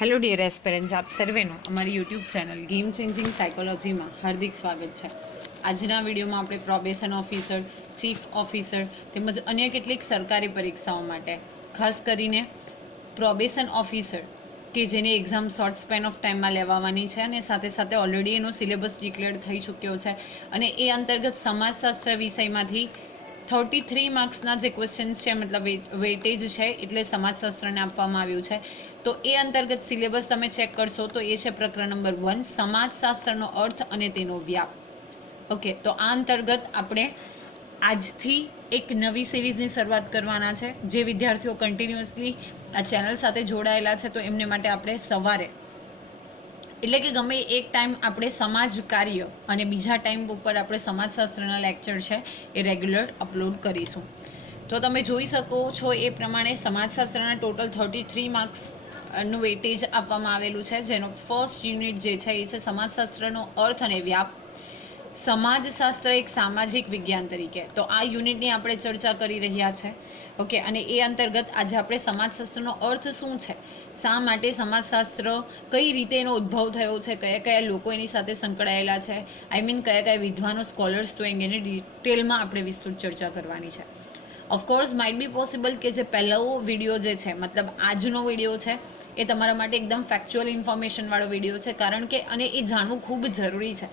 Hello dear aspirants, આપ સર્વેનું અમારી YouTube channel game changing સાયકોલોજીમાં હાર્દિક સ્વાગત છે. આજના વિડીયોમાં આપણે પ્રોબેશન ઓફિસર, ચીફ ઓફિસર તેમજ અન્ય કેટલીક સરકારી પરીક્ષાઓ માટે ખાસ કરીને પ્રોબેશન ઓફિસર કે જેની એક્ઝામ શોર્ટ સ્પેન ઓફ ટાઈમમાં લેવાની છે અને સાથે સાથે ઓલરેડી એનો સિલેબસ ડિક્લેર થઈ ચૂક્યો છે અને એ અંતર્ગત સમાજશાસ્ત્ર વિષયમાંથી 33 માર્ક્સના જે ક્વેશ્ચન્સ છે, મતલબ વેટેજ છે, એટલે સમાજશાસ્ત્રને આપવામાં આવ્યું છે. તો એ અંતર્ગત સિલેબસ તમે ચેક કરશો તો એ છે પ્રકરણ નંબર 1, સમાજશાસ્ત્રનો અર્થ અને તેનો વ્યાપ. ઓકે, તો આ અંતર્ગત આપણે આજથી એક નવી સિરીઝની શરૂઆત કરવાના છે. જે વિદ્યાર્થીઓ કન્ટિન્યુઅસલી આ ચેનલ સાથે જોડાયેલા છે તો એમને માટે આપણે સવારે એટલે કે ગમે એક ટાઈમ આપણે સમાજ કાર્ય અને બીજા ટાઈમ ઉપર આપણે સમાજશાસ્ત્રના લેક્ચર છે એ રેગ્યુલર અપલોડ કરીશું. તો તમે જોઈ શકો છો એ પ્રમાણે સમાજશાસ્ત્રના ટોટલ 33 માર્ક્સ નું વેટેજ આપવામાં આવેલું છે, જેનો ફર્સ્ટ યુનિટ જે છે એ છે સમાજશાસ્ત્રનો અર્થ અને વ્યાપ. સમાજશાસ્ત્ર એક સામાજિક વિજ્ઞાન તરીકે, તો આ યુનિટની આપણે ચર્ચા કરી રહ્યા છે. ઓકે, અને એ અંતર્ગત આજે આપણે સમાજશાસ્ત્રનો અર્થ શું છે, શા માટે સમાજશાસ્ત્ર, કઈ રીતે એનો ઉદ્ભવ થયો છે, કયા કયા લોકો એની સાથે સંકળાયેલા છે, કયા કયા વિદ્વાનો, સ્કોલર્સ, તો એની ડિટેલમાં આપણે વિસ્તૃત ચર્ચા કરવાની છે. ઓફકોર્સ માઇટ બી પોસિબલ કે જે પહેલો વિડીયો જે છે, મતલબ આજનો વિડીયો છે, એ તમારા માટે એકદમ ફેક્ચ્યુઅલ ઇન્ફોર્મેશનવાળો વિડીયો છે, કારણ કે અને એ જાણવું ખૂબ જરૂરી છે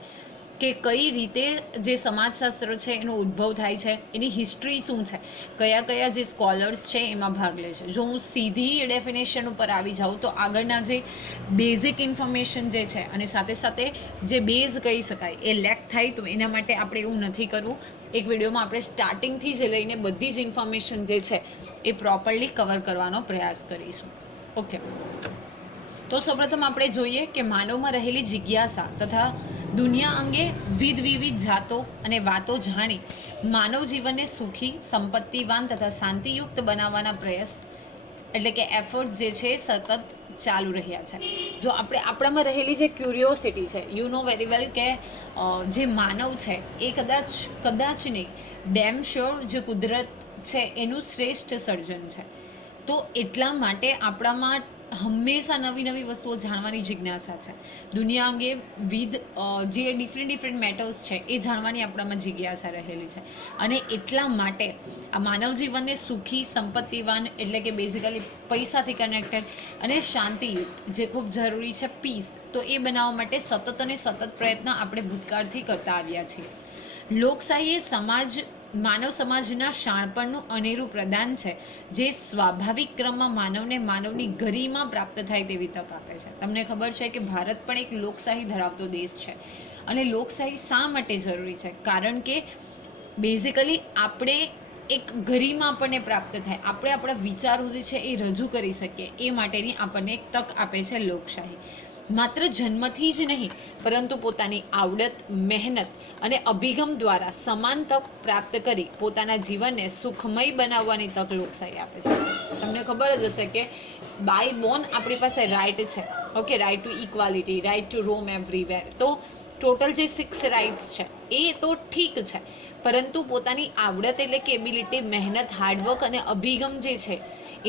કે કઈ રીતે જે સમાજશાસ્ત્ર છે એનો ઉદ્ભવ થાય છે, એની હિસ્ટ્રી શું છે, કયા કયા જે સ્કોલર્સ છે એમાં ભાગ લે છે. જો હું સીધી ડેફિનેશન ઉપર આવી જાઉં તો આગળના જે બેઝિક ઇન્ફોર્મેશન જે છે અને સાથે સાથે જે બેઝ કહી શકાય એ લેક થાય, તો એના માટે આપણે એવું નથી કરવું. એક વિડીયોમાં આપણે સ્ટાર્ટિંગથી જ લઈને બધી જ ઇન્ફોર્મેશન જે છે એ પ્રોપરલી કવર કરવાનો પ્રયાસ કરીશું. ઓકે, તો સૌપ્રથમ આપણે જોઈએ કે માનવમાં રહેલી જિજ્ઞાસા તથા દુનિયા અંગે વિવિધ જાતો અને વાતો જાણી માનવ જીવનને સુખી, સંપત્તિવાન તથા શાંતિયુક્ત બનાવવાના પ્રયાસ એટલે કે એફર્ટ્સ જે છે સતત ચાલુ રહ્યા છે. જો આપણે આપણામાં રહેલી જે ક્યુરિયોસિટી છે, યુ નો વેરી વેલ કે જે માનવ છે એ કદાચ નહીં, ડેમ શ્યોર જે કુદરત છે એનું શ્રેષ્ઠ સર્જન છે. તો એટલા માટે આપણામાં હંમેશા નવી નવી વસ્તુઓ જાણવાની જિજ્ઞાસા છે. દુનિયા અંગે જે ડિફરન્ટ મેટર્સ છે એ જાણવાની આપણામાં જિજ્ઞાસા રહેલી છે અને એટલા માટે આ માનવ જીવનને સુખી, સંપત્તિવાન એટલે કે બેઝિકલી પૈસાથી કનેક્ટેડ અને શાંતિયુક્ત, જે ખૂબ જરૂરી છે, પીસ, તો એ બનાવવા માટે સતત અને સતત પ્રયત્ન આપણે ભૂતકાળથી કરતા આવ્યા છીએ. લોકશાહી એ માનવ સમાજના શાણપણનું અનેરું પ્રદાન છે, જે સ્વાભાવિક ક્રમમાં માનવને માનવની ગરિમા પ્રાપ્ત થાય તેવી તક આપે છે. તમને ખબર છે કે ભારત પણ એક લોકશાહી ધરાવતો દેશ છે અને લોકશાહી શા માટે જરૂરી છે? કારણ કે બેઝિકલી આપણે એક ગરિમા આપણને પ્રાપ્ત થાય, આપણે આપણા વિચારો જે છે એ રજૂ કરી શકીએ, એ માટેની આપણને એક તક આપે છે લોકશાહી. માત્ર જન્મથી જ નહીં, પરંતુ પોતાની આવડત, મહેનત અને અભિગમ દ્વારા સમાન તક પ્રાપ્ત કરી પોતાના જીવનને સુખમય બનાવવાની તક લોકશાહી આપે છે. તમને ખબર જ હશે કે બાય બોર્ન આપણી પાસે રાઇટ છે, okay, right to equality, right to roam everywhere. તો ટોટલ જે 6 રાઇટ્સ છે એ તો ઠીક છે, પરંતુ પોતાની આવડત એટલે કે એબિલિટી, મહેનત, હાર્ડવર્ક અને અભિગમ જે છે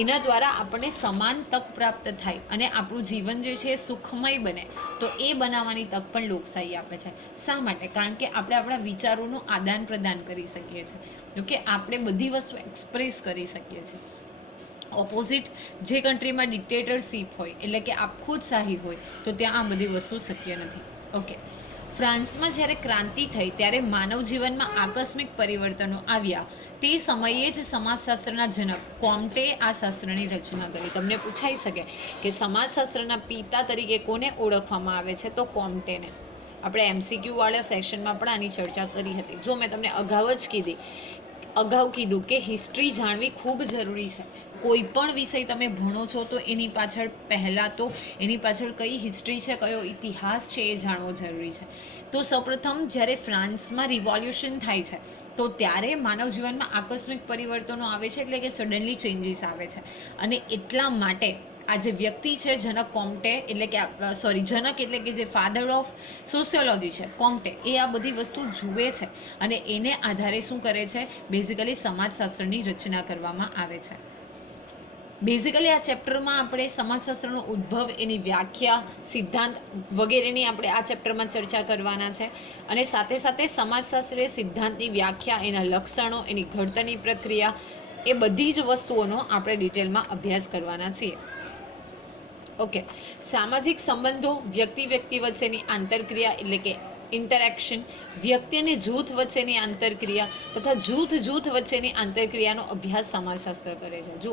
એના દ્વારા આપણને સમાન તક પ્રાપ્ત થાય અને આપણું જીવન જે છે એ સુખમય બને, તો એ બનાવવાની તક પણ લોકશાહી આપે છે. શા માટે? કારણ કે આપણે આપણા વિચારોનું આદાન પ્રદાન કરી શકીએ છીએ, ઓકે, આપણે બધી વસ્તુ એક્સપ્રેસ કરી શકીએ છીએ. ઓપોઝિટ જે કન્ટ્રીમાં ડિક્ટેટરશીપ હોય એટલે કે આપખુદશાહી હોય તો ત્યાં આ બધી વસ્તુ શક્ય નથી. ઓકે, ફ્રાન્સમાં જ્યારે ક્રાંતિ થઈ ત્યારે માનવ જીવનમાં આકસ્મિક પરિવર્તનો આવ્યા. તે સમયે જ સમાજશાસ્ત્રના જનક કોમ્ટે આ શાસ્ત્રની રચના કરી. તમને પૂછાઈ શકે કે સમાજશાસ્ત્રના પિતા તરીકે કોને ઓળખવામાં આવે છે? તો કોમ્ટેને. આપણે MCQ વાળા સેશનમાં પણ આની ચર્ચા કરી હતી. જો મેં તમને અગાઉ કીધું કે હિસ્ટ્રી જાણવી ખૂબ જરૂરી છે. કોઈ પણ વિષય તમે ભણો છો તો એની પાછળ પહેલાં તો એની પાછળ કઈ હિસ્ટ્રી છે, કયો ઇતિહાસ છે એ જાણવો જરૂરી છે. તો સૌપ્રથમ જ્યારે ફ્રાન્સમાં રિવોલ્યુશન થાય છે તો ત્યારે માનવ જીવનમાં આકસ્મિક પરિવર્તનો આવે છે, એટલે કે સડનલી ચેન્જીસ આવે છે અને એટલા માટે આ જે વ્યક્તિ છે જનક કોમ્ટે, જનક એટલે કે જે ફાધર ઓફ સોશિયોલોજી છે કોમ્ટે, એ આ બધી વસ્તુ જુએ છે અને એને આધારે શું કરે છે, બેઝિકલી સમાજશાસ્ત્રની રચના કરવામાં આવે છે. બેઝિકલી આ ચેપ્ટરમાં આપણે સમાજશાસ્ત્રનો ઉદ્ભવ, એની વ્યાખ્યા, સિદ્ધાંત વગેરેની આપણે આ ચેપ્ટરમાં ચર્ચા કરવાના છે. અને સાથે સાથે સમાજશાસ્ત્રીય સિદ્ધાંતની વ્યાખ્યા, એના લક્ષણો, એની ઘડતરની પ્રક્રિયા, એ બધી જ વસ્તુઓનો આપણે ડિટેલમાં અભ્યાસ કરવાના છીએ. ઓકે, સામાજિક સંબંધો, વ્યક્તિ વચ્ચેની આંતરક્રિયા એટલે કે ઇન્ટરેક્શન, વ્યક્તિ અને જૂથ વચ્ચેની આંતરક્રિયા તથા જૂથ વચ્ચેની આંતરક્રિયાનો અભ્યાસ સમાજશાસ્ત્ર કરે છે. જો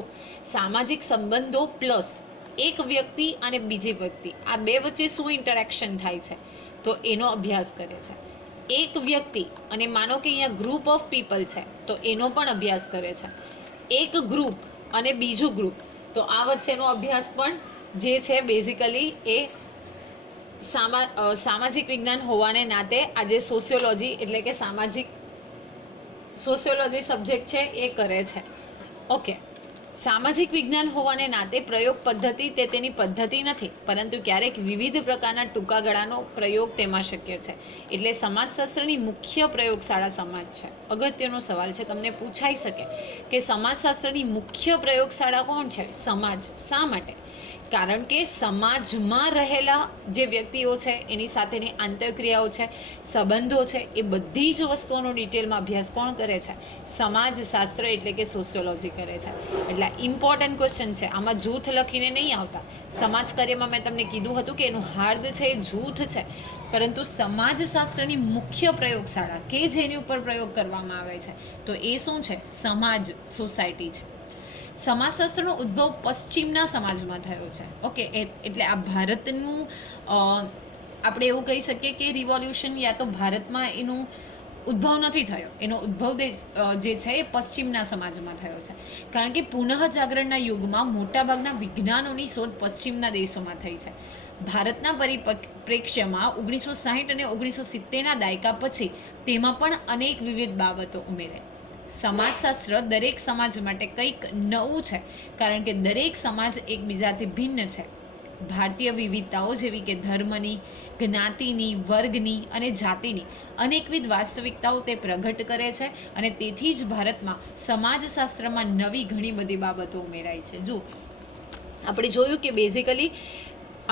સામાજિક સંબંધો પ્લસ એક વ્યક્તિ અને બીજી વ્યક્તિ, આ બે વચ્ચે શું ઇન્ટરેક્શન થાય છે તો એનો અભ્યાસ કરે છે. એક વ્યક્તિ અને માનો કે અહીંયા ગ્રુપ ઓફ પીપલ છે તો એનો પણ અભ્યાસ કરે છે. એક ગ્રુપ અને બીજું ગ્રુપ, તો આ વચ્ચેનો અભ્યાસ પણ જે છે બેઝિકલી એ સામાજિક વિજ્ઞાન હોવાને નાતે આજે સોશિયોલોજી એટલે કે સોશિયોલોજી સબ્જેક્ટ છે એ કરે છે. ઓકે, સામાજિક વિજ્ઞાન હોવાને નાતે પ્રયોગ પદ્ધતિ તે તેની પદ્ધતિ નથી, પરંતુ ક્યારેક વિવિધ પ્રકારના ટૂંકા ગાળાનો પ્રયોગ તેમાં શક્ય છે. એટલે સમાજશાસ્ત્રની મુખ્ય પ્રયોગશાળા સમાજ છે. અગત્યનો સવાલ છે, તમને પૂછાઈ શકે કે સમાજશાસ્ત્રની મુખ્ય પ્રયોગશાળા કોણ છે? સમાજ. શા માટે? કારણ કે સમાજમાં રહેલા જે વ્યક્તિઓ છે એની સાથેની આંતરક્રિયાઓ છે, સંબંધો છે, એ બધી જ વસ્તુઓનો ડિટેલમાં અભ્યાસ કોણ કરે છે? સમાજશાસ્ત્ર એટલે કે સોશિયોલોજી કરે છે. એટલે ઇમ્પોર્ટન્ટ ક્વેશ્ચન છે, આમાં જૂથ લખીને નહીં આવતા. સમાજ કાર્યમાં મેં તમને કીધું હતું કે એનું હાર્દ છે એ જૂથ છે, પરંતુ સમાજશાસ્ત્રની મુખ્ય પ્રયોગશાળા કે જેની ઉપર પ્રયોગ કરવામાં આવે છે તો એ શું છે? સમાજ, સોસાયટી છે. સમાજશાસ્ત્રનો ઉદ્ભવ પશ્ચિમના સમાજમાં થયો છે. ઓકે, એટલે આ ભારતનું આપણે એવું કહી શકીએ કે રિવોલ્યુશન યા તો ભારતમાં એનું ઉદ્ભવ નથી થયો, એનો ઉદ્ભવ જે છે એ પશ્ચિમના સમાજમાં થયો છે. કારણ કે પુનઃજાગરણના યુગમાં મોટાભાગના વિજ્ઞાનોની શોધ પશ્ચિમના દેશોમાં થઈ છે. ભારતના પરિપ્રેક્ષ્યમાં 1960 અને 1970ના દાયકા પછી તેમાં પણ અનેક વિવિધ બાબતો ઉમેરાઈ. સમાજશાસ્ત્ર દરેક સમાજ માટે કંઈક નવું છે, કારણ કે દરેક સમાજ એકબીજાથી ભિન્ન છે. ભારતીય વિવિધતાઓ જેવી કે ધર્મની, જ્ઞાતિની, વર્ગની અને જાતિની અનેકવિધ વાસ્તવિકતાઓ તે પ્રગટ કરે છે. અને તેથી જ ભારતમાં સમાજશાસ્ત્રમાં નવી ઘણી બધી બાબતો ઉમેરાઈ છે. જો આપણે જોયું કે બેઝિકલી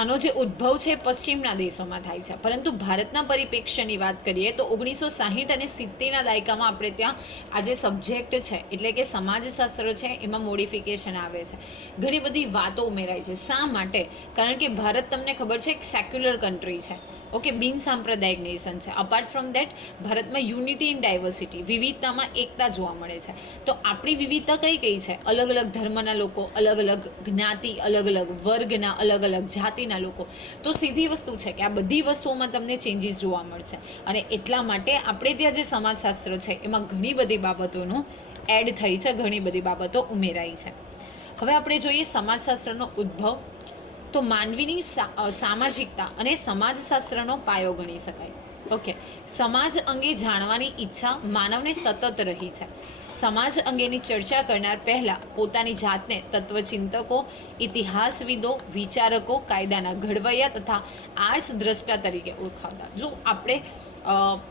આનો જે ઉદ્ભવ છે પશ્ચિમના દેશોમાં થાય છે, પરંતુ ભારતના પરિપ્રેક્ષ્યની વાત કરીએ તો 1960 અને 70ના દાયકામાં આપણે ત્યાં આ જે સબ્જેક્ટ છે એટલે કે સમાજશાસ્ત્ર છે એમાં મોડિફિકેશન આવે છે, ઘણી બધી વાતો ઉમેરાય છે. શા માટે? કારણ કે ભારત તમને ખબર છે એક સેક્યુલર કન્ટ્રી છે. ઓકે, બિન સાંપ્રદાયિક નેશન છે. અપાર્ટ ફ્રોમ દેટ ભારતમાં યુનિટી ઇન ડાયવર્સિટી, વિવિધતામાં એકતા જોવા મળે છે. તો આપણી વિવિધતા કઈ કઈ છે? અલગ અલગ ધર્મના લોકો, અલગ અલગ જ્ઞાતિ, અલગ અલગ વર્ગના, અલગ અલગ જાતિના લોકો. તો સીધી વસ્તુ છે કે આ બધી વસ્તુઓમાં તમને ચેન્જીસ જોવા મળશે. અને એટલા માટે આપણે ત્યાં જે સમાજશાસ્ત્ર છે એમાં ઘણી બધી બાબતોનું એડ થઈ છે, ઘણી બધી બાબતો ઉમેરાઈ છે. હવે આપણે જોઈએ સમાજશાસ્ત્રનો ઉદ્ભવ. તો માનવીની સામાજિકતા અને સમાજશાસ્ત્રનો પાયો ગણી શકાય. ઓકે, સમાજ અંગે જાણવાની ઈચ્છા માનવને સતત રહી છે. સમાજ અંગેની ચર્ચા કરનાર પહેલાં પોતાની જાતને તત્વચિંતકો, ઇતિહાસવિદો, વિચારકો, કાયદાના ઘડવૈયા તથા આર્ટ્સ દ્રષ્ટા તરીકે ઓળખાવતા. જો આપણે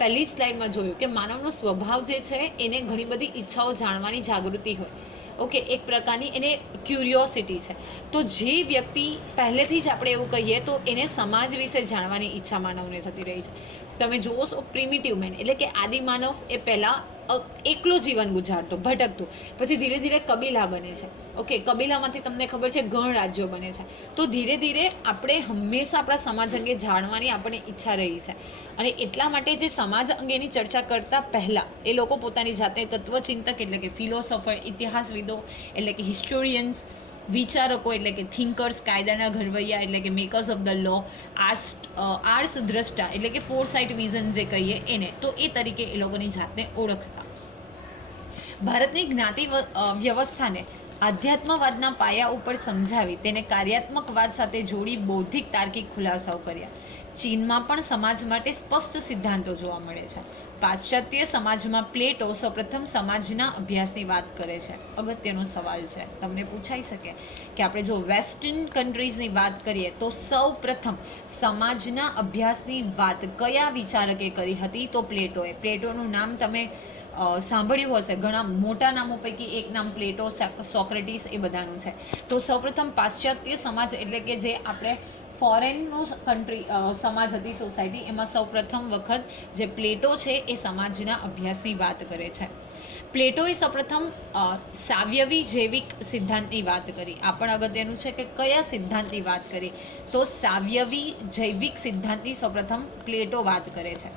પહેલી સ્લાઇડમાં જોયું કે માનવનો સ્વભાવ જે છે એને ઘણી બધી ઈચ્છાઓ જાણવાની જાગૃતિ હોય. ઓકે, એક પ્રકારની એને ક્યુરિયોસિટી છે. તો જે વ્યક્તિ પહેલેથી જ આપણે એવું કહીએ તો એને સમાજ વિશે જાણવાની ઈચ્છા માનવને થતી રહી છે. તમે જુઓ છો પ્રિમિટિવ મેન એટલે કે આદિમાનવ એ પહેલાં એકલો જીવન ગુજારતો, ભટકતો, પછી ધીરે ધીરે કબીલા બને છે. ઓકે, કબીલામાંથી તમને ખબર છે ગણ રાજ્યો બને છે. તો ધીરે ધીરે આપણે હંમેશા આપણા સમાજ અંગે જાણવાની આપણને ઈચ્છા રહી છે. અને એટલા માટે જે સમાજ અંગેની ચર્ચા કરતા પહેલાં એ લોકો પોતાની જાતને તત્વચિંતક એટલે કે ફિલોસોફર, ઇતિહાસવિદો એટલે કે હિસ્ટોરિયન્સ, વિચારકો એટલે કે થિંકર્સ, કાયદાના ઘડવૈયા એટલે કે makers of the law, arts દ્રષ્ટા એટલે કે ફોરસાઇટ વિઝન જે કહીએ એને, તો એ તરીકે એ લોકોની જાતને ઓળખતા. ભારતની જ્ઞાતિ વ્યવસ્થાને આધ્યાત્મવાદના પાયા ઉપર સમજાવી તેને કાર્યાત્મકવાદ સાથે જોડી બૌદ્ધિક તાર્કિક ખુલાસાઓ કર્યા. ચીનમાં પણ સમાજ માટે સ્પષ્ટ સિદ્ધાંતો જોવા મળે છે. પાશ્ચાત્ય સમાજમાં પ્લેટો સૌપ્રથમ સમાજના અભ્યાસની વાત કરે છે. અગત્યનો સવાલ છે, તમને પૂછાઈ શકે કે આપણે જો વેસ્ટર્ન કન્ટ્રીઝની વાત કરીએ તો સૌ પ્રથમ સમાજના અભ્યાસની વાત કયા વિચારકે કરી હતી? તો પ્લેટોએ. પ્લેટોનું નામ તમે સાંભળ્યું હશે, ઘણા મોટા નામો પૈકી એક નામ પ્લેટો, સોક્રેટિસ એ બધાનું છે. તો સૌપ્રથમ પાશ્ચાત્ય સમાજ એટલે કે જે આપણે ફોરેનનું કન્ટ્રી સમાજ હતી, સોસાયટી, એમાં સૌપ્રથમ વખત જે પ્લેટો છે એ સમાજના અભ્યાસની વાત કરે છે. પ્લેટોએ સૌપ્રથમ સાવ્યવી જૈવિક સિદ્ધાંતની વાત કરી. આ પણ અગત્યનું છે કે કયા સિદ્ધાંતની વાત કરી, તો સાવ્યવી જૈવિક સિદ્ધાંતની સૌપ્રથમ પ્લેટો વાત કરે છે.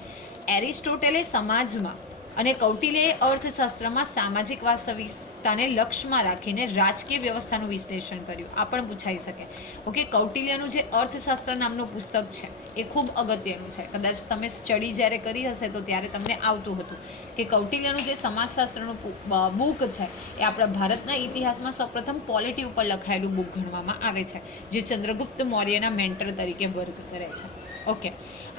એરિસ્ટોટલે સમાજમાં અને કૌટિલ્યએ અર્થશાસ્ત્રમાં સામાજિક વાસ્તવિકતાને લક્ષ્યમાં રાખીને રાજકીય વ્યવસ્થાનું વિશ્લેષણ કર્યું. આ પણ પૂછાઈ શકે. ઓકે, કૌટિલ્યનું જે અર્થશાસ્ત્ર નામનું પુસ્તક છે એ ખૂબ અગત્યનું છે. કદાચ તમે સ્ટડી જ્યારે કરી હશે તો ત્યારે તમને આવતું હતું કે કૌટિલ્યનું જે સમાજશાસ્ત્રનું બુક છે એ આપણા ભારતના ઇતિહાસમાં સૌપ્રથમ પોલિટી ઉપર લખાયેલું બુક ગણવામાં આવે છે, જે ચંદ્રગુપ્ત મૌર્યના મેન્ટર તરીકે વર્ક કરે છે. ઓકે,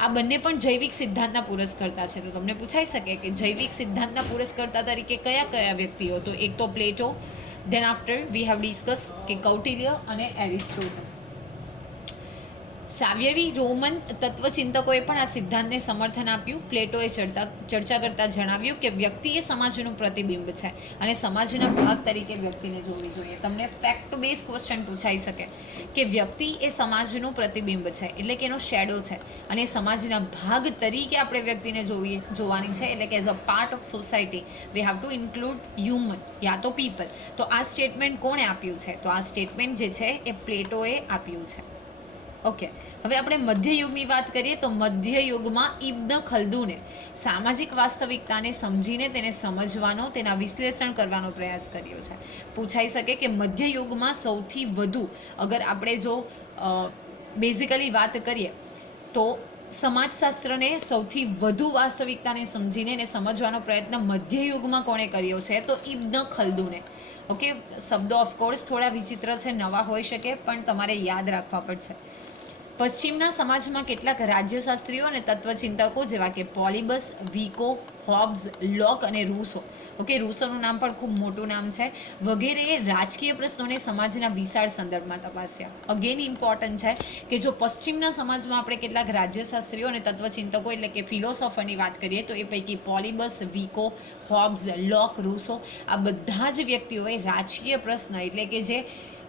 આ બંને પણ જૈવિક સિદ્ધાંતના પુરસ્કર્તા છે. તો તમને પૂછાઈ શકે કે જૈવિક સિદ્ધાંતના પુરસ્કર્તા તરીકે કયા કયા વ્યક્તિઓ, તો એક તો પ્લેટો, than after we have discuss કે કૌટિલ્ય અને એરિસ્ટોટલ. સાવ્યવી રોમન તત્વચિંતકોએ પણ આ સિદ્ધાંતને સમર્થન આપ્યું. પ્લેટોએ ચર્ચા કરતા જણાવ્યું કે વ્યક્તિ એ સમાજનું પ્રતિબિંબ છે અને સમાજના ભાગ તરીકે વ્યક્તિને જોવી જોઈએ. તમને ફેક્ટ બેઝ ક્વેશ્ચન પૂછાઈ શકે કે વ્યક્તિ એ સમાજનું પ્રતિબિંબ છે એટલે કે એનો શેડો છે, અને સમાજના ભાગ તરીકે આપણે વ્યક્તિને જોવાની છે, એટલે કે as a part of society we have to include human યા તો પીપલ. તો આ સ્ટેટમેન્ટ કોણે આપ્યું છે, તો આ સ્ટેટમેન્ટ જે છે એ પ્લેટોએ આપ્યું છે. ઓકે, હવે આપણે મધ્યયુગની વાત કરીએ તો મધ્યયુગમાં ઇબ્ન ખલ્દુને સામાજિક વાસ્તવિકતાને સમજીને તેને સમજવાનો, તેના વિશ્લેષણ કરવાનો પ્રયાસ કર્યો છે. પૂછાઈ શકે કે મધ્યયુગમાં સૌથી વધુ, અગર આપણે જો બેઝિકલી વાત કરીએ તો સમાજશાસ્ત્રને સૌથી વધુ વાસ્તવિકતાને સમજીને એને સમજવાનો પ્રયત્ન મધ્યયુગમાં કોણે કર્યો છે, તો ઇબ્ન ખલ્દુને. ઓકે, શબ્દો ઓફકોર્સ થોડા વિચિત્ર છે, નવા હોઈ શકે, પણ તમારે યાદ રાખવા પડશે. પશ્ચિમના સમાજમાં કેટલાક રાજ્યશાસ્ત્રીઓ અને તત્વચિંતકો જેવા કે પોલિબસ, વિકો, હોબ્સ, લોક અને રૂસો, ઓકે, રૂસોનું નામ પણ ખૂબ મોટું નામ છે, વગેરેએ રાજકીય પ્રશ્નોને સમાજના વિશાળ સંદર્ભમાં તપાસ્યા. અગેન ઇમ્પોર્ટન્ટ છે કે જો પશ્ચિમના સમાજમાં આપણે કેટલાક રાજ્યશાસ્ત્રીઓ અને તત્વચિંતકો એટલે કે ફિલોસોફરની વાત કરીએ તો એ પૈકી પોલિબસ, વિકો, હોબ્સ, લોક, રૂસો આ બધા જ વ્યક્તિઓએ રાજકીય પ્રશ્ન એટલે કે જે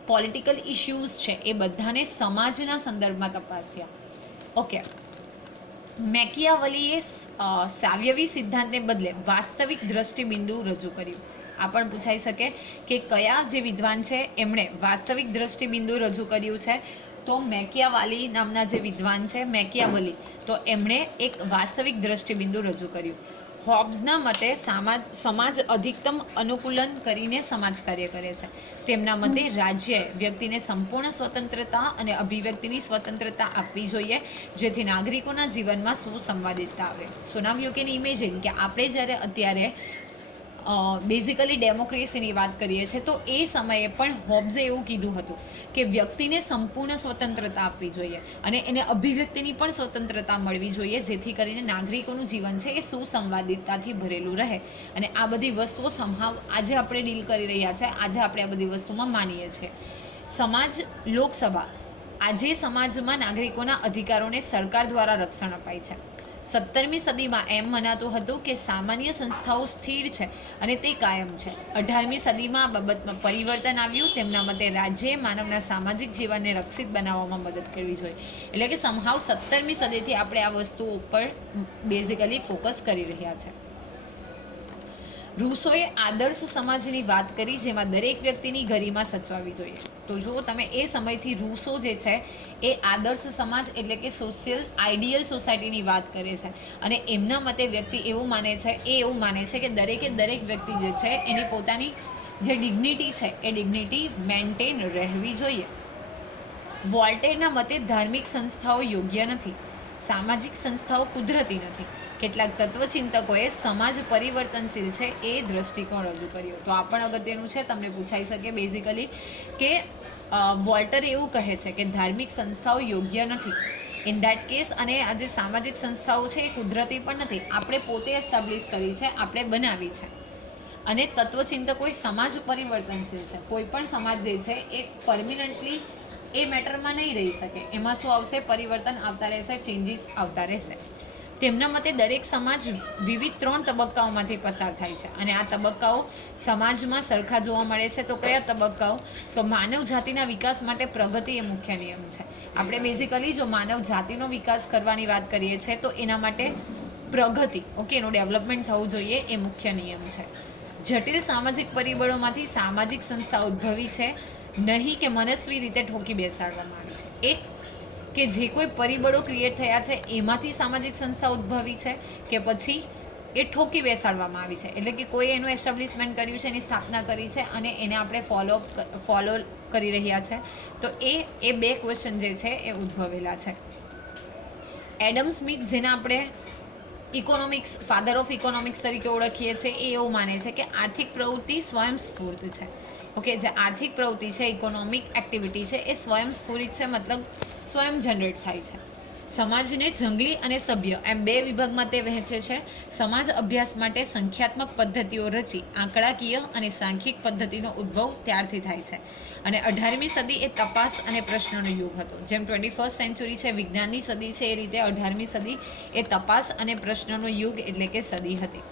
પોલિટિકલ ઇશ્યુઝ છે એ બધાને સમાજના સંદર્ભમાં તપાસ્યા. ઓકે, મેકિયાવલીએ સાવ્યવી સિદ્ધાંતને બદલે વાસ્તવિક દ્રષ્ટિબિંદુ રજૂ કર્યું. આ પણ પૂછાઈ શકે કે કયા જે વિદ્વાન છે એમણે વાસ્તવિક દ્રષ્ટિબિંદુ રજૂ કર્યું છે, તો મેકિયાવાલી નામના જે વિદ્વાન છે મેકિયાવલી, તો એમણે એક વાસ્તવિક દ્રષ્ટિબિંદુ રજૂ કર્યું. હોબ્સના મતે સમાજ અધિકતમ અનુકૂલન કરીને સમાજ કાર્ય કરે છે. તેમના મતે રાજ્યએ વ્યક્તિને સંપૂર્ણ સ્વતંત્રતા અને અભિવ્યક્તિની સ્વતંત્રતા આપવી જોઈએ, જેથી નાગરિકોના જીવનમાં સુસંવાદિતતા આવે. સો નાઉ યુ કેન ઇમેજિન કે આપણે જ્યારે અત્યારે બેઝિકલી ડેમોક્રેસીની વાત કરીએ છીએ તો એ સમયે પણ હોબ્સે એવું કીધું હતું કે વ્યક્તિને સંપૂર્ણ સ્વતંત્રતા આપવી જોઈએ અને એને અભિવ્યક્તિની પણ સ્વતંત્રતા મળવી જોઈએ, જેથી કરીને નાગરિકોનું જીવન છે એ સુસંવાદિતતાથી ભરેલું રહે. અને આ બધી વસ્તુઓ સંભાવ આજે આપણે ડીલ કરી રહ્યા છે, આજે આપણે આ બધી વસ્તુમાં માનીએ છીએ. સમાજ લોકસભા, આજે સમાજમાં નાગરિકોના અધિકારોને સરકાર દ્વારા રક્ષણ અપાય છે. 17મી સદીમાં એમ મનાતું હતું કે સામાન્ય સંસ્થાઓ સ્થિર છે અને તે કાયમ છે. 18મી સદીમાં આ બાબતમાં પરિવર્તન આવ્યું. તેમના મતે રાજ્યએ માનવના સામાજિક જીવનને રક્ષિત બનાવવામાં મદદ કરવી જોઈએ. એટલે કે સમહાવ 17મી સદીથી આપણે આ વસ્તુઓ ઉપર બેઝિકલી ફોકસ કરી રહ્યા છે. રૂસોએ આદર્શ સમાજની વાત કરી જેમાં દરેક વ્યક્તિની ગરિમા સચવાવી જોઈએ. તો જો તમે એ સમયથી રૂસો જે છે એ આદર્શ સમાજ એટલે કે સોશિયલ આઈડિયલ સોસાયટીની વાત કરે છે અને એમના મતે વ્યક્તિ એવું માને છે કે દરેક વ્યક્તિ જે છે એની પોતાની જે ડિગ્નિટી છે એ ડિગ્નિટી મેન્ટેન રહેવી જોઈએ. વોલ્ટેરના મતે ધાર્મિક સંસ્થાઓ યોગ્ય નથી, સામાજિક સંસ્થાઓ કુદરતી નથી. કેટલાક તત્વચિંતકોએ સમાજ પરિવર્તનશીલ છે એ દ્રષ્ટિકોણ રજૂ કર્યો. તો આ પણ અગત્યનું છે, તમને પૂછાઈ શકે બેઝિકલી કે વોલ્ટર એવું કહે છે કે ધાર્મિક સંસ્થાઓ યોગ્ય નથી ઇન ધેટ કેસ, અને આ જે સામાજિક સંસ્થાઓ છે એ કુદરતી પણ નથી, આપણે પોતે એસ્ટાબ્લિશ કરી છે, આપણે બનાવી છે. અને તત્વચિંતકોએ સમાજ પરિવર્તનશીલ છે, કોઈ પણ સમાજ જે છે એ પરમિનન્ટલી એ મેટરમાં નહીં રહી શકે, એમાં શું આવશે, પરિવર્તન આવતા રહેશે, ચેન્જીસ આવતા રહેશે. તેમના મતે દરેક સમાજ વિવિધ 3 તબક્કાઓમાંથી પસાર થાય છે અને આ તબક્કાઓ સમાજમાં સરખા જોવા મળે છે. તો કયા તબક્કાઓ? તો માનવ જાતિના વિકાસ માટે પ્રગતિ એ મુખ્ય નિયમ છે. આપણે બેઝિકલી જો માનવ જાતિનો વિકાસ કરવાની વાત કરીએ છીએ તો એના માટે પ્રગતિ, ઓકે, એનું ડેવલપમેન્ટ થવું જોઈએ, એ મુખ્ય નિયમ છે. જટિલ સામાજિક પરિબળોમાંથી સામાજિક સંસ્થા ઉદ્ભવી છે, નહીં કે મનસ્વી રીતે ઠોકી બેસાડવામાં આવી છે. એક કે જે કોઈ પરિબળો ક્રિએટ થયા છે એમાંથી સામાજિક સંસ્થા ઉદ્ભવી છે કે પછી એ ઠોકી બેસાડવામાં આવી છે, એટલે કે કોઈ એનું એસ્ટાબ્લિશમેન્ટ કર્યું છે, એની સ્થાપના કરી છે અને એને આપણે ફોલો કરી રહ્યા છે. તો એ બે ક્વેશ્ચન જે છે એ ઉદ્ભવેલા છે. એડમ સ્મિથ, જેને આપણે ઇકોનોમિક્સ, ફાધર ઓફ ઇકોનોમિક્સ તરીકે ઓળખીએ છીએ, એ એવું માને છે કે આર્થિક પ્રવૃત્તિ સ્વયંસ્ફૂર્ત છે. ઓકે, જે આર્થિક પ્રવૃત્તિ છે, ઇકોનોમિક એક્ટિવિટી છે, એ સ્વયંસ્ફુરિત છે, મતલબ સ્વયં જનરેટ થાય છે. સમાજને જંગલી અને સભ્ય એમ બે વિભાગમાં તે વહેંચે છે. સમાજ અભ્યાસ માટે સંખ્યાત્મક પદ્ધતિઓ રચી આંકડાકીય અને સાંખ્યિક પદ્ધતિનો ઉદ્ભવ ત્યારથી થાય છે અને 18મી સદી એ તપાસ અને પ્રશ્નનો યુગ હતો. જેમ 21st સેન્ચુરી છે વિજ્ઞાનની સદી છે, એ રીતે 18મી સદી એ તપાસ અને પ્રશ્નનો યુગ એટલે કે સદી હતી.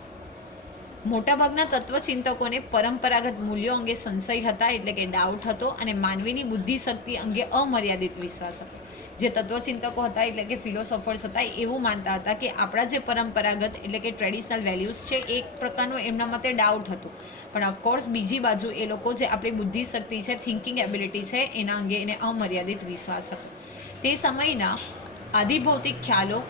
મોટાભાગના તત્વચિંતકોને પરંપરાગત મૂલ્યો અંગે સંશય હતા, એટલે કે ડાઉટ હતો, અને માનવીની બુદ્ધિશક્તિ અંગે અમર્યાદિત વિશ્વાસ હતો. જે તત્વચિંતકો હતા એટલે કે ફિલોસોફર્સ હતા, એવું માનતા હતા કે આપણા જે પરંપરાગત એટલે કે ટ્રેડિશનલ વેલ્યુઝ છે, એક પ્રકારનું એમના મતે ડાઉટ હતું. પણ ઓફકોર્સ બીજી બાજુ એ લોકો જે આપણી બુદ્ધિશક્તિ છે, થિંકિંગ એબિલિટી છે, એના અંગે એને અમર્યાદિત વિશ્વાસ હતો. તે સમયના આધિભૌતિક ખ્યાલો,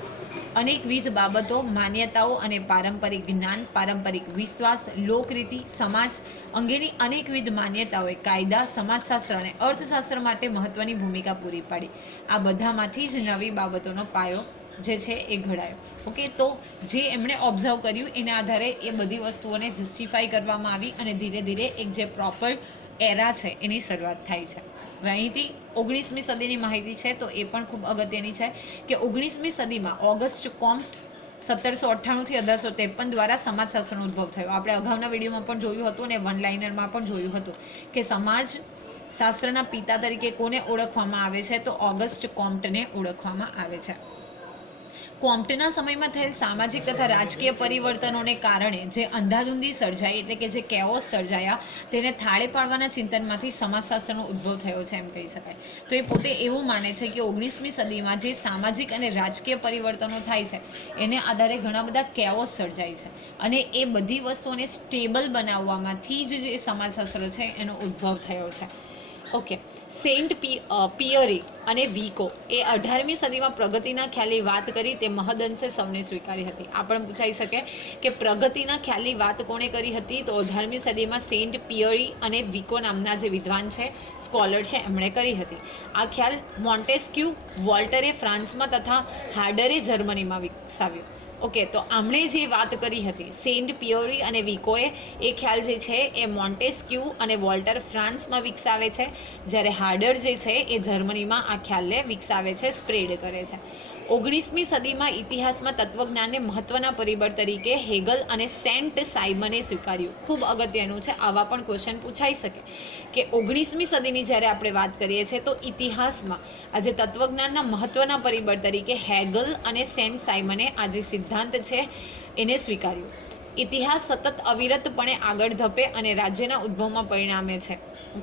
અનેકવિધ બાબતો, માન્યતાઓ અને પારંપરિક જ્ઞાન, પારંપરિક વિશ્વાસ, લોકરીતિ, સમાજ અંગેની અનેકવિધ માન્યતાઓએ કાયદા, સમાજશાસ્ત્ર અને અર્થશાસ્ત્ર માટે મહત્વની ભૂમિકા પૂરી પાડી. આ બધામાંથી જ નવી બાબતોનો પાયો જે છે એ ઘડાયો. ઓકે, તો જે એમણે ઓબ્ઝર્વ કર્યું એના આધારે એ બધી વસ્તુઓને જસ્ટિફાઈ કરવામાં આવી અને ધીરે ધીરે એક જે પ્રોપર એરા છે એની શરૂઆત થાય છે. હવે અહીંથી 19મી સદીની માહિતી છે તો એ પણ ખૂબ અગત્યની છે કે 19મી સદીમાં ઓગસ્ટ કોમ્ટ 1798 થી 1853 દ્વારા સમાજશાસ્ત્રનો ઉદ્ભવ થયો. આપણે અગાઉના વિડીયોમાં પણ જોયું હતું અને વન લાઇનરમાં પણ જોયું હતું કે સમાજ શાસ્ત્રના પિતા તરીકે કોને ઓળખવામાં આવે છે? તો ઓગસ્ટ કોમ્ટને ઓળખવામાં આવે છે. કોમ્ટના સમયમાં થયેલ સામાજિક તથા રાજકીય પરિવર્તનોને કારણે જે અંધાધૂંધી સર્જાઈ, એટલે કે જે કેઓસ સર્જાયા, તેને થાળે પાડવાના ચિંતનમાંથી સમાજશાસ્ત્રનો ઉદ્ભવ થયો છે એમ કહી શકાય. તો એ પોતે એવું માને છે કે 19મી સદીમાં જે સામાજિક અને રાજકીય પરિવર્તનો થાય છે એને આધારે ઘણા બધા કેઓસ સર્જાય છે અને એ બધી વસ્તુઓને સ્ટેબલ બનાવવામાંથી જ જે સમાજશાસ્ત્ર છે એનો ઉદ્ભવ થયો છે. ઓકે, સેન્ટ પિયરી અને વિકો એ 18મી સદીમાં પ્રગતિના ખ્યાલની વાત કરી, તે મહદઅંશે સૌને સ્વીકારી હતી. આ પણ પૂછાઈ શકે કે પ્રગતિના ખ્યાલની વાત કોણે કરી હતી? તો 18મી સદીમાં સેન્ટ પિયરી અને વિકો નામના જે વિદ્વાન છે, સ્કોલર છે, એમણે કરી હતી. આ ખ્યાલ મોન્ટેસ્ક્યુ, વોલ્ટરે ફ્રાન્સમાં તથા હાર્ડરે જર્મનીમાં વિકસાવ્યો. ઓકે, તો આમણે જે વાત કરી હતી સેન્ટ પિયરી અને વિકોએ, એ ખ્યાલ જે છે એ મોન્ટેસ્ક્યુ અને વોલ્ટર ફ્રાન્સમાં વિકસાવે છે, જ્યારે હાર્ડર જે છે એ જર્મનીમાં આ ખ્યાલને વિકસાવે છે, સ્પ્રેડ કરે છે. 19મી સદીમાં ઇતિહાસમાં તત્વજ્ઞાનને મહત્વના પરિબળ તરીકે હેગલ અને સેન્ટ સાઇમને સ્વીકાર્યું. ખૂબ અગત્યનું છે, આવા પણ ક્વેશ્ચન પૂછાઈ શકે કે 19મી સદીની જ્યારે આપણે વાત કરીએ છીએ તો ઇતિહાસમાં આજે તત્વજ્ઞાનના મહત્વના પરિબળ તરીકે હેગલ અને સેન્ટ સાઇમને આ જે સિદ્ધાંત છે એને સ્વીકાર્યું. ઇતિહાસ સતત અવિરતપણે આગળ ધપે અને રાજ્યના ઉદ્ભવમાં પરિણામે છે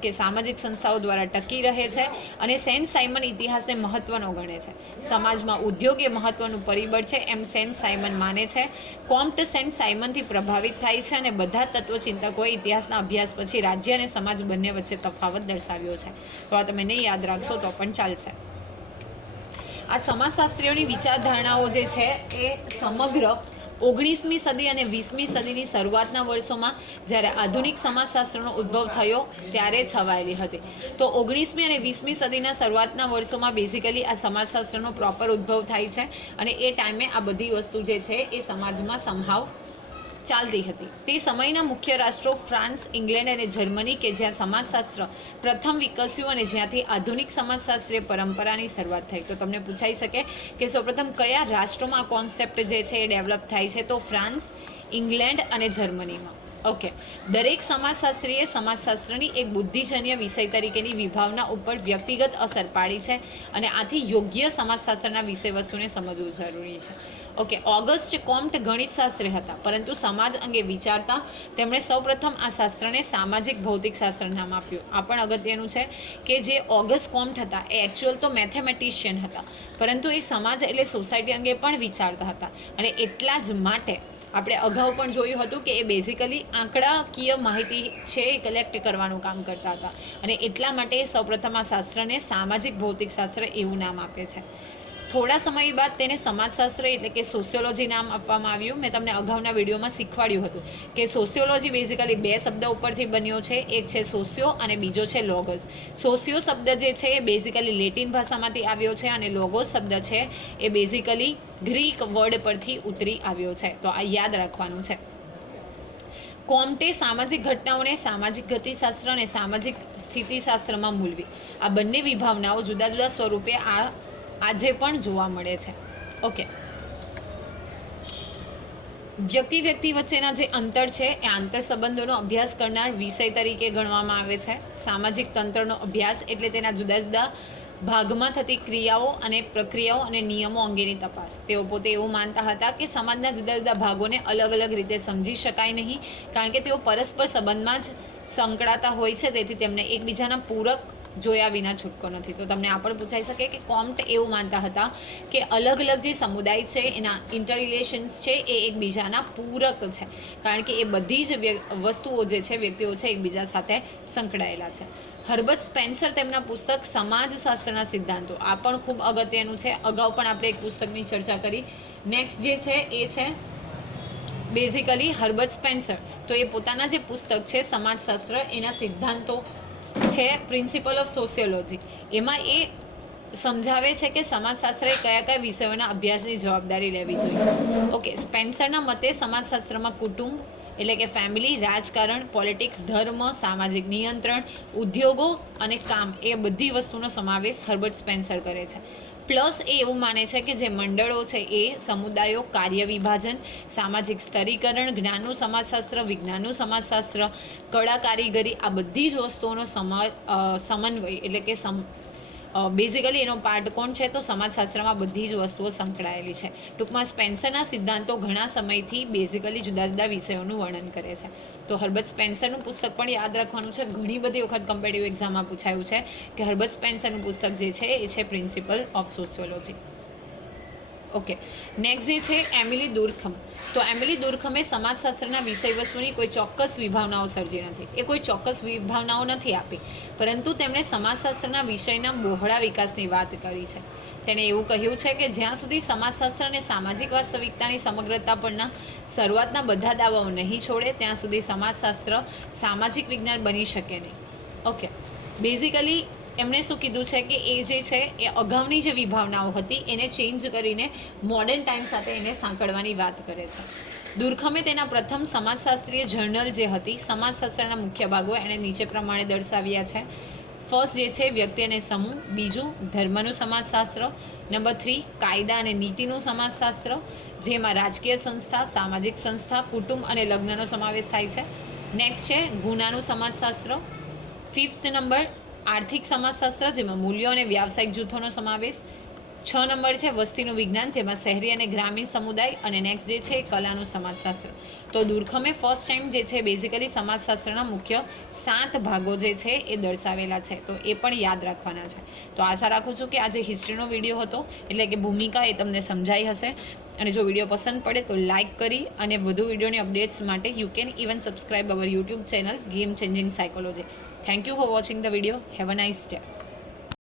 કે સામાજિક સંસ્થાઓ દ્વારા ટકી રહે છે અને સેન્ટ સાઇમન ઇતિહાસને મહત્વનો ગણે છે. સમાજમાં ઉદ્યોગ એ મહત્વનું પરિબળ છે એમ સેન્ટ સાઇમન માને છે. કોમ્ટ સેન્ટ સાઇમનથી પ્રભાવિત થાય છે અને બધા તત્વચિંતકોએ ઇતિહાસના અભ્યાસ પછી રાજ્ય અને સમાજ બંને વચ્ચે તફાવત દર્શાવ્યો છે. તો આ તમે નહીં યાદ રાખશો તો પણ ચાલશે. આ સમાજશાસ્ત્રીઓની વિચારધારણાઓ જે છે એ સમગ્ર 19મી સદી અને 20મી સદીની શરૂઆતના વર્ષોમાં જ્યારે આધુનિક સમાજશાસ્ત્રનો ઉદ્ભવ થયો ત્યારે છવાયેલી હતી. તો 19મી અને 20મી સદીના શરૂઆતના વર્ષોમાં બેઝિકલી આ સમાજશાસ્ત્રનો પ્રોપર ઉદ્ભવ થાય છે અને એ ટાઈમે આ બધી વસ્તુ જે છે એ સમાજમાં સંભાવ ચાલતી હતી. તે સમયના મુખ્ય રાષ્ટ્રો ફ્રાન્સ, ઇંગ્લેન્ડ અને જર્મની કે જ્યાં સમાજશાસ્ત્ર પ્રથમ વિકસ્યું અને જ્યાંથી આધુનિક સમાજશાસ્ત્રીય પરંપરાની શરૂઆત થઈ. તો તમને પૂછાઈ શકે કે સૌપ્રથમ કયા રાષ્ટ્રોમાં આ કોન્સેપ્ટ જે છે એ ડેવલપ થાય છે? તો ફ્રાન્સ, ઇંગ્લેન્ડ અને જર્મનીમાં. ઓકે, દરેક સમાજશાસ્ત્રીએ સમાજશાસ્ત્રની એક બુદ્ધિજન્ય વિષય તરીકેની વિભાવના ઉપર વ્યક્તિગત અસર પાડી છે અને આથી યોગ્ય સમાજશાસ્ત્રના વિષય વસ્તુને સમજવું જરૂરી છે. ઓકે, ઓગસ્ટ કોમ્ટ ગણિતશાસ્ત્રી હતા, પરંતુ સમાજ અંગે વિચારતા તેમણે સૌપ્રથમ આ શાસ્ત્રને સામાજિક ભૌતિકશાસ્ત્ર નામ આપ્યું. આ પણ અગત્યનું છે કે જે ઓગસ્ટ કોમ્ટ હતા એ એકચ્યુઅલ તો મેથેમેટિશિયન હતા, પરંતુ એ સમાજ એટલે સોસાયટી અંગે પણ વિચારતા હતા અને એટલા જ માટે આપણે અગાઉ પણ જોયું હતું કે એ બેઝિકલી આંકડાકીય માહિતી છે એ કલેક્ટ કરવાનું કામ કરતા હતા અને એટલા માટે સૌપ્રથમ આ શાસ્ત્રને સામાજિક ભૌતિકશાસ્ત્ર એવું નામ આપે છે. થોડા સમય બાદ તેને સમાજશાસ્ત્ર એટલે કે સોશિયોલોજી નામ આપવામાં આવ્યું. મેં તમને અગાઉના વિડીયોમાં શીખવાડ્યું હતું કે સોશિયોલોજી બેઝિકલી બે શબ્દ ઉપરથી બન્યો છે, એક છે સોશિયો અને બીજો છે લોગસ. સોશિયો શબ્દ જે છે એ બેઝિકલી લેટિન ભાષામાંથી આવ્યો છે અને લોગોસ શબ્દ છે એ બેઝિકલી ગ્રીક વર્ડ પરથી ઉતરી આવ્યો છે. તો આ યાદ રાખવાનું છે. કોમ્ટે સામાજિક ઘટનાઓને સામાજિક ગતિશાસ્ત્ર અને સામાજિક સ્થિતિશાસ્ત્રમાં મૂલવી. આ બંને વિભાવનાઓ જુદા જુદા સ્વરૂપે આજે પણ જોવા મળે છે. ઓકે, વ્યક્તિ વચ્ચેના જે અંતર છે એ આંતર સંબંધોનો અભ્યાસ કરનાર વિષય તરીકે ગણવામાં આવે છે. સામાજિક તંત્રનો અભ્યાસ એટલે તેના જુદા જુદા ભાગમાં થતી ક્રિયાઓ અને પ્રક્રિયાઓ અને નિયમો અંગેની તપાસ. તેઓ પોતે એવું માનતા હતા કે સમાજના જુદા જુદા ભાગોને અલગ અલગ રીતે સમજી શકાય નહીં, કારણ કે તેઓ પરસ્પર સંબંધમાં જ સંકળાતા હોય છે, તેથી તેમને એકબીજાના પૂરક જોયા વિના છૂટકો નથી. તો તમને આ પણ પૂછાઈ શકે કે કોમ્ટ એવું માનતા હતા કે અલગ અલગ જે સમુદાય છે એના ઇન્ટરરિલેશન્સ છે એ એકબીજાના પૂરક છે, કારણ કે એ બધી જ વસ્તુઓ જે છે, વ્યક્તિઓ છે, એકબીજા સાથે સંકળાયેલા છે. હર્બર્ટ સ્પેન્સર તેમના પુસ્તક સમાજશાસ્ત્રના સિદ્ધાંતો, આ પણ ખૂબ અગત્યનું છે. અગાઉ પણ આપણે એક પુસ્તકની ચર્ચા કરી. નેક્સ્ટ જે છે એ છે બેઝિકલી હર્બર્ટ સ્પેન્સર. તો એ પોતાના જે પુસ્તક છે સમાજશાસ્ત્ર એના સિદ્ધાંતો છે, પ્રિન્સિપલ ઓફ સોશિયોલોજી, એમાં એ સમજાવે છે કે સમાજશાસ્ત્રએ કયા કયા વિષયોના અભ્યાસની જવાબદારી લેવી જોઈએ. ઓકે, સ્પેન્સરના મતે સમાજશાસ્ત્રમાં કુટુંબ એટલે કે ફેમિલી, રાજકારણ, પોલિટિક્સ, ધર્મ, સામાજિક નિયંત્રણ, ઉદ્યોગો અને કામ એ બધી વસ્તુનો સમાવેશ હર્બર્ટ સ્પેન્સર કરે છે. પ્લસ એ એવું માને છે કે જે મંડળો છે એ સમુદાયો, કાર્ય વિભાજન, સામાજિક સ્તરીકરણ, જ્ઞાનનું સમાજશાસ્ત્ર, વિજ્ઞાનનું સમાજશાસ્ત્ર, કળા કારીગરી, આ બધી જ વસ્તુઓનો સમન્વય એટલે કે બેઝિકલી એનો પાર્ટ કોણ છે? તો સમાજશાસ્ત્રમાં બધી જ વસ્તુઓ સંકળાયેલી છે. ટૂંકમાં સ્પેન્સરના સિદ્ધાંતો ઘણા સમયથી બેઝિકલી જુદા જુદા વિષયોનું વર્ણન કરે છે. તો હર્બર્ટ સ્પેન્સરનું પુસ્તક પણ યાદ રાખવાનું છે. ઘણી બધી વખત કમ્પિટિટિવ એક્ઝામમાં પૂછાયું છે કે હર્બર્ટ સ્પેન્સરનું પુસ્તક જે છે એ છે principal of sociology. Okay, next જે છે એમિલી દુર્ખમ. તો એમિલી દુર્ખમે સમાજશાસ્ત્રના વિષય વસ્તુની કોઈ ચોક્કસ વિભાવનાઓ સર્જી નથી. એ કોઈ ચોક્કસ વિભાવનાઓ નથી આપી, પરંતુ તેમણે સમાજશાસ્ત્રના વિષયના બહોળા વિકાસની વાત કરી છે. તેણે એવું કહ્યું છે કે જ્યાં સુધી સમાજશાસ્ત્ર અને સામાજિક વાસ્તવિકતાની સમગ્રતા પરના શરૂઆતના બધા દાવાઓ નહીં છોડે ત્યાં સુધી સમાજશાસ્ત્ર સામાજિક વિજ્ઞાન બની શકે નહીં. ઓકે, બેઝિકલી એમણે શું કીધું છે કે એ જે છે એ અગાઉની જે વિભાવનાઓ હતી એને ચેન્જ કરીને મોડર્ન ટાઈમ સાથે એને સાંકળવાની વાત કરે છે. દુર્ખમે તેના પ્રથમ સમાજશાસ્ત્રીય જર્નલ જે હતી, સમાજશાસ્ત્રના મુખ્ય ભાગો એણે નીચે પ્રમાણે દર્શાવ્યા છે. ફર્સ્ટ જે છે વ્યક્તિ અને સમૂહ, બીજું ધર્મનું સમાજશાસ્ત્ર, નંબર 3 કાયદા અને નીતિનું સમાજશાસ્ત્ર, જેમાં રાજકીય સંસ્થા, સામાજિક સંસ્થા, કુટુંબ અને લગ્નનો સમાવેશ થાય છે. નેક્સ્ટ છે ગુનાનું સમાજશાસ્ત્ર. 5th નંબર આર્થિક સમાજશાસ્ત્ર, જેમાં મૂલ્યો અને વ્યાવસાયિક જૂથોનો સમાવેશ. 6 નંબર છે વસ્તીનું વિજ્ઞાન, જેમાં શહેરી અને ગ્રામીણ સમુદાય. અને નેક્સ્ટ જે છે કલાનું સમાજશાસ્ત્ર. તો દુર્ખમે ફર્સ્ટ ટાઈમ જે છે બેઝિકલી સમાજશાસ્ત્રના મુખ્ય 7 ભાગો જે છે એ દર્શાવેલા છે. તો એ પણ યાદ રાખવાના છે. તો આશા રાખું છું કે આજે હિસ્ટ્રીનો વિડીયો હતો એટલે કે ભૂમિકા એ તમને સમજાઈ હશે. અને જો વિડીયો પસંદ પડે તો લાઇક કરી અને વધુ વિડીયોની અપડેટ્સ માટે you can even subscribe our YouTube channel game changing psychology. Thank you for watching the video. Have a nice day.